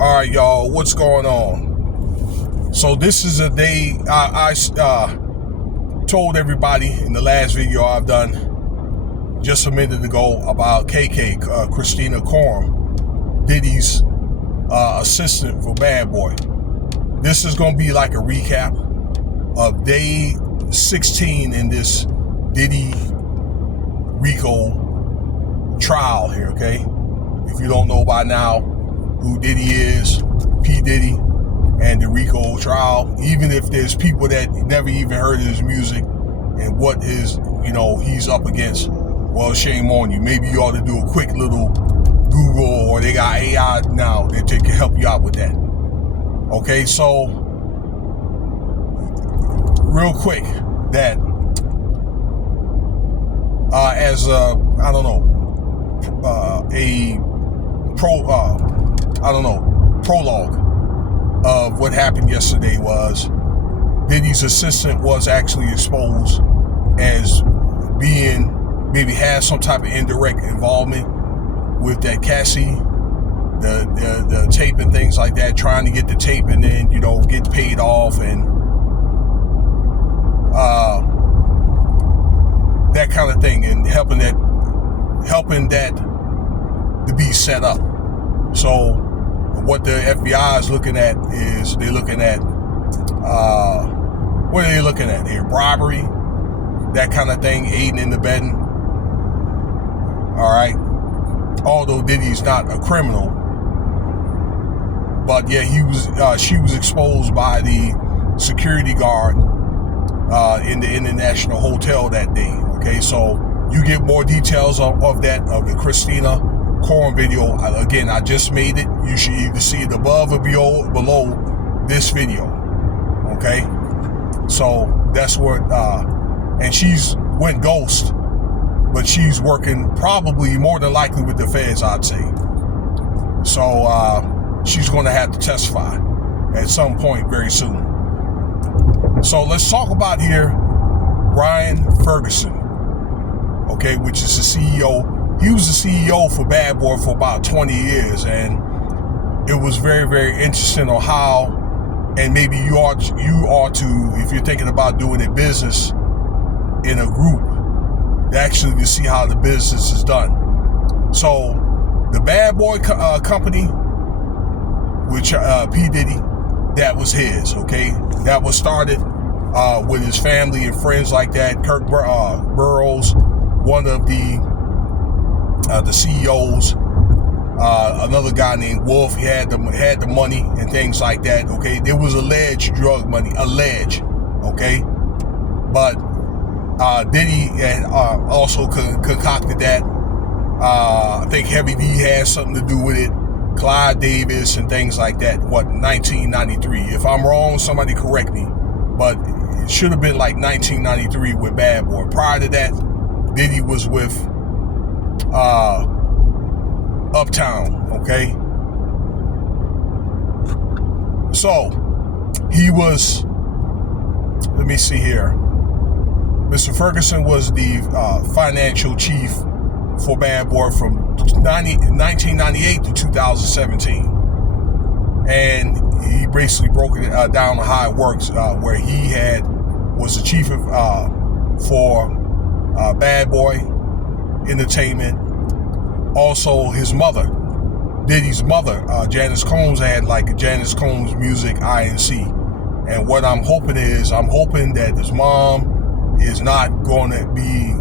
All right, y'all, what's going on? So this is a day I told everybody in the last video I've done just a minute ago about KK, Christina Coram, Diddy's assistant for BadBoy. This is going to be like a recap of day 16 in this Diddy RICO trial here, okay? If you don't know by now who Diddy is, P. Diddy, and the RICO trial, even if there's people that never even heard of his music and what his, he's up against, well, shame on you. Maybe you ought to do a quick little Google, or they got AI now that they can help you out with that. Okay, so real quick, that as a prologue of what happened yesterday was Diddy's assistant was actually exposed as being, maybe has some type of indirect involvement with that Cassie, the tape and things like that, trying to get the tape and then, get paid off and that kind of thing, and helping that to be set up. So what the FBI is looking at is they're looking at what are they looking at here? Bribery, that kind of thing, aiding and abetting. All right. Although Diddy's not a criminal, but yeah, she was exposed by the security guard in the International Hotel that day. Okay, so you get more details of the Christina Coram video. Again, I just made it. You should either see it above or below this video. Okay, so that's what, and she's went ghost, but she's working probably more than likely with the feds, I'd say. So she's going to have to testify at some point very soon. So let's talk about here Brian Ferguson, okay, which is the CEO. He was the CEO for BadBoy for about 20 years, and it was very, very interesting on how, and maybe you ought to, if you're thinking about doing a business in a group, actually to see how the business is done. So the BadBoy company, which P. Diddy, that was his, okay? That was started with his family and friends like that. Kirk Burroughs, one of the CEOs, another guy named Wolf, he had the money and things like that, okay? There was alleged drug money, okay? But Diddy had also concocted that. I think Heavy D had something to do with it, Clyde Davis and things like that, 1993. If I'm wrong, somebody correct me, but it should have been like 1993 with BadBoy. Prior to that, Diddy was with Uptown, okay? So he was, let me see here, Mr. Ferguson was the financial chief for BadBoy from 1998 to 2017, and he basically broke it down to how it works, where he was the chief of for BadBoy Entertainment. Also, his mother, Diddy's mother, Janice Combs, had like Janice Combs Music Inc. And what I'm hoping that his mom is not going to be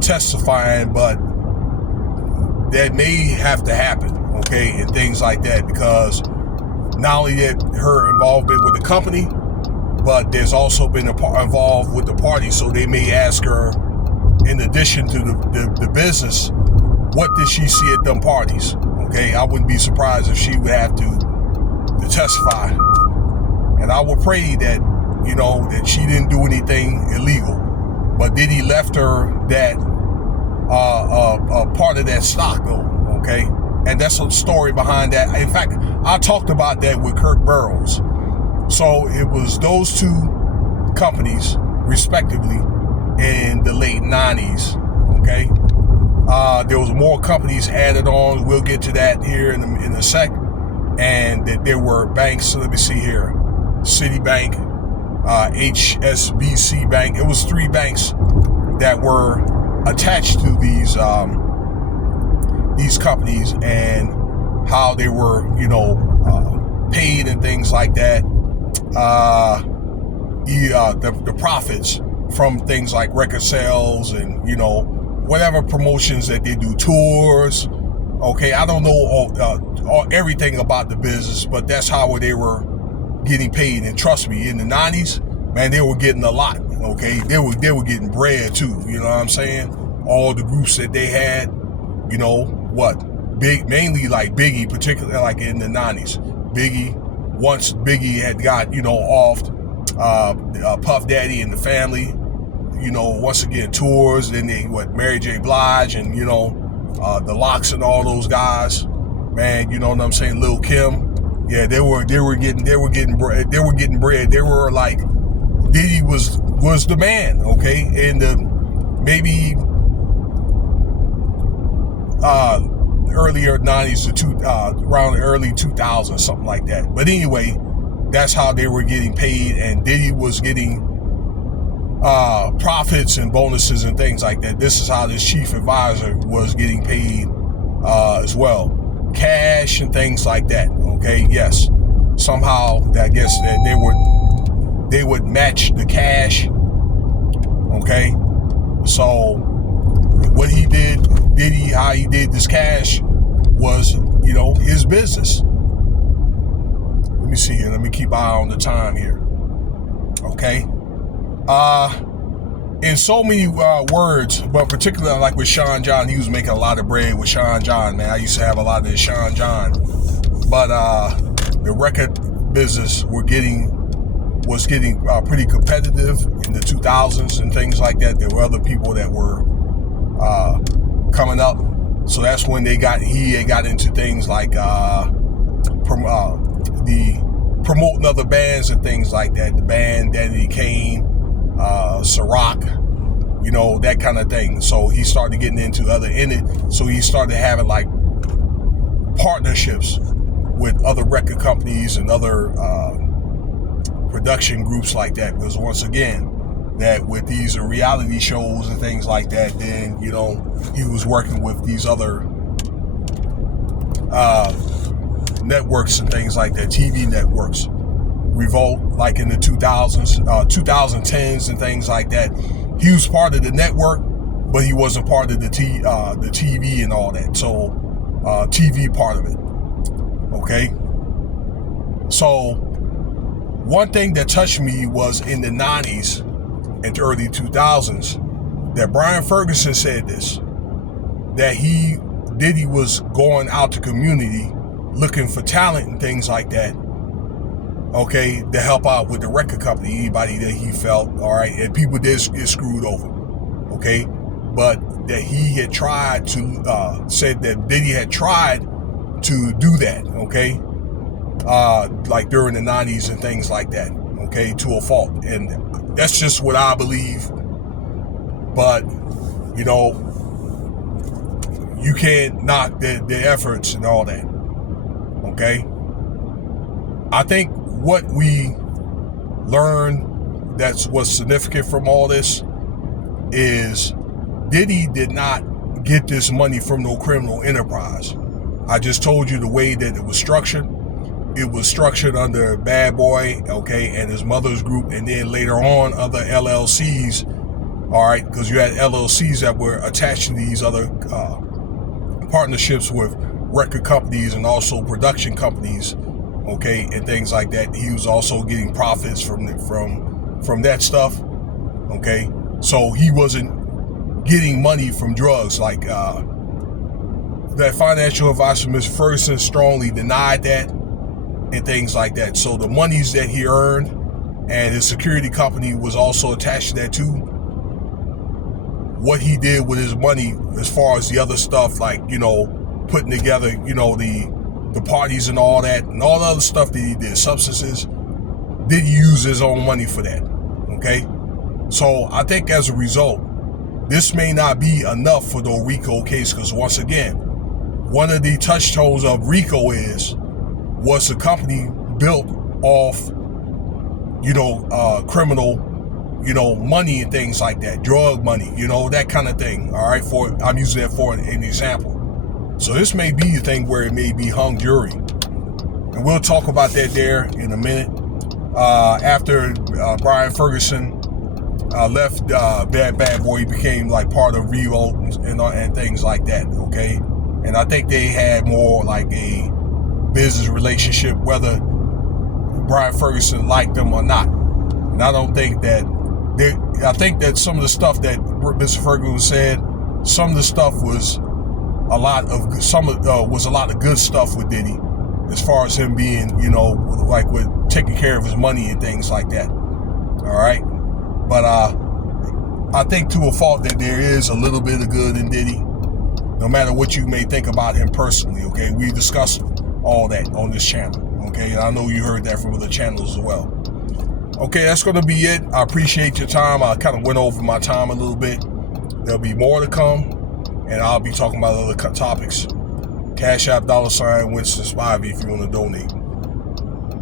testifying, but that may have to happen, okay, and things like that, because not only that her involvement with the company, but there's also been involved with the party, so they may ask her, in addition to the business, what did she see at them parties? Okay, I wouldn't be surprised if she would have to testify, and I would pray that that she didn't do anything illegal, but Diddy left her that part of that stock though, okay, and that's a story behind that. In fact, I talked about that with Kirk Burroughs. So it was those two companies, respectively, in the late 90s, okay? There was more companies added on. We'll get to that here in a sec. and that there were banks. So let me see here: Citibank, HSBC Bank. It was 3 banks that were attached to these companies, and how they were, paid and things like that. The profits from things like record sales and whatever promotions that they do, tours. Okay, I don't know everything about the business, but that's how they were getting paid. And trust me, in the 90s, man, they were getting a lot. Okay, they were getting bread too. You know what I'm saying? All the groups that they had, mainly like Biggie, particularly like in the 90s. Once Biggie had got off Puff Daddy and the Family, once again tours. Then Mary J. Blige and the Locks and all those guys, man. You know what I'm saying? Lil Kim, yeah, they were getting bread. They were like, Diddy was the man, okay, in the maybe earlier 90s to around the early 2000s, something like that. But anyway, that's how they were getting paid, and Diddy was getting profits and bonuses and things like that. This is how this chief advisor was getting paid as well, cash and things like that. Okay, yes, somehow I guess that they would match the cash. Okay, so what he did, how he did this cash was, his business. Let me see here. Let me keep an eye on the time here. Okay. In so many words, but particularly like with Sean John, he was making a lot of bread with Sean John, man. I used to have a lot of this Sean John. But the record business was getting pretty competitive in the 2000s and things like that. There were other people that were coming up, so that's when he had got into things like promoting other bands and things like that. The band Danny Kane, Ciroc, that kind of thing. So he started getting into so he started having like partnerships with other record companies and other production groups like that. Because once again, that with these reality shows and things like that, then he was working with these other networks and things like that, TV networks. Revolt, like in the 2000s, 2010s and things like that. He was part of the network, but he wasn't part of the TV and all that. So TV part of it. Okay. So one thing that touched me was in the 90s and early 2000s that Brian Ferguson said this, that Diddy was going out to community looking for talent and things like that, okay, to help out with the record company, anybody that he felt, all right, and people did get screwed over, okay, but that he had tried to, said that Diddy had tried to do that, okay, like during the 90s and things like that, okay, to a fault, and that's just what I believe, but, you can't knock their efforts and all that, okay? I think what we learned that's what's significant from all this is Diddy did not get this money from no criminal enterprise. I just told you the way that it was structured. It was structured under BadBoy, okay, and his mother's group, and then later on other LLCs, all right, because you had LLCs that were attached to these other partnerships with record companies and also production companies, okay, and things like that. He was also getting profits from that stuff, okay. So he wasn't getting money from drugs. Like that financial advisor, Mr. Ferguson, strongly denied that and things like that. So the monies that he earned and his security company was also attached to that too. What he did with his money as far as the other stuff, like, putting together, the parties and all that, and all the other stuff that he did, substances, did use his own money for that, okay? So I think as a result, this may not be enough for the RICO case, because once again, one of the touchstones of RICO is was the company built off, criminal, money and things like that, drug money, that kind of thing. All right, I'm using that for an example. So this may be a thing where it may be hung jury, and we'll talk about that there in a minute. After Brian Ferguson left Bad Boy, he became like part of RICO and things like that. Okay, and I think they had more like a business relationship, whether Brian Ferguson liked them or not. And I don't think that I think that some of the stuff that Mr. Ferguson said, some of the stuff was a lot of good stuff with Diddy, as far as him being, like with taking care of his money and things like that. All right, but I think to a fault that there is a little bit of good in Diddy, no matter what you may think about him personally. Okay, we discussed all that on this channel. Okay, and I know you heard that from other channels as well. Okay, that's going to be it. I appreciate your time. I kind of went over my time a little bit. There'll be more to come, and I'll be talking about other topics. Cash App, $Winston Spivey if you want to donate.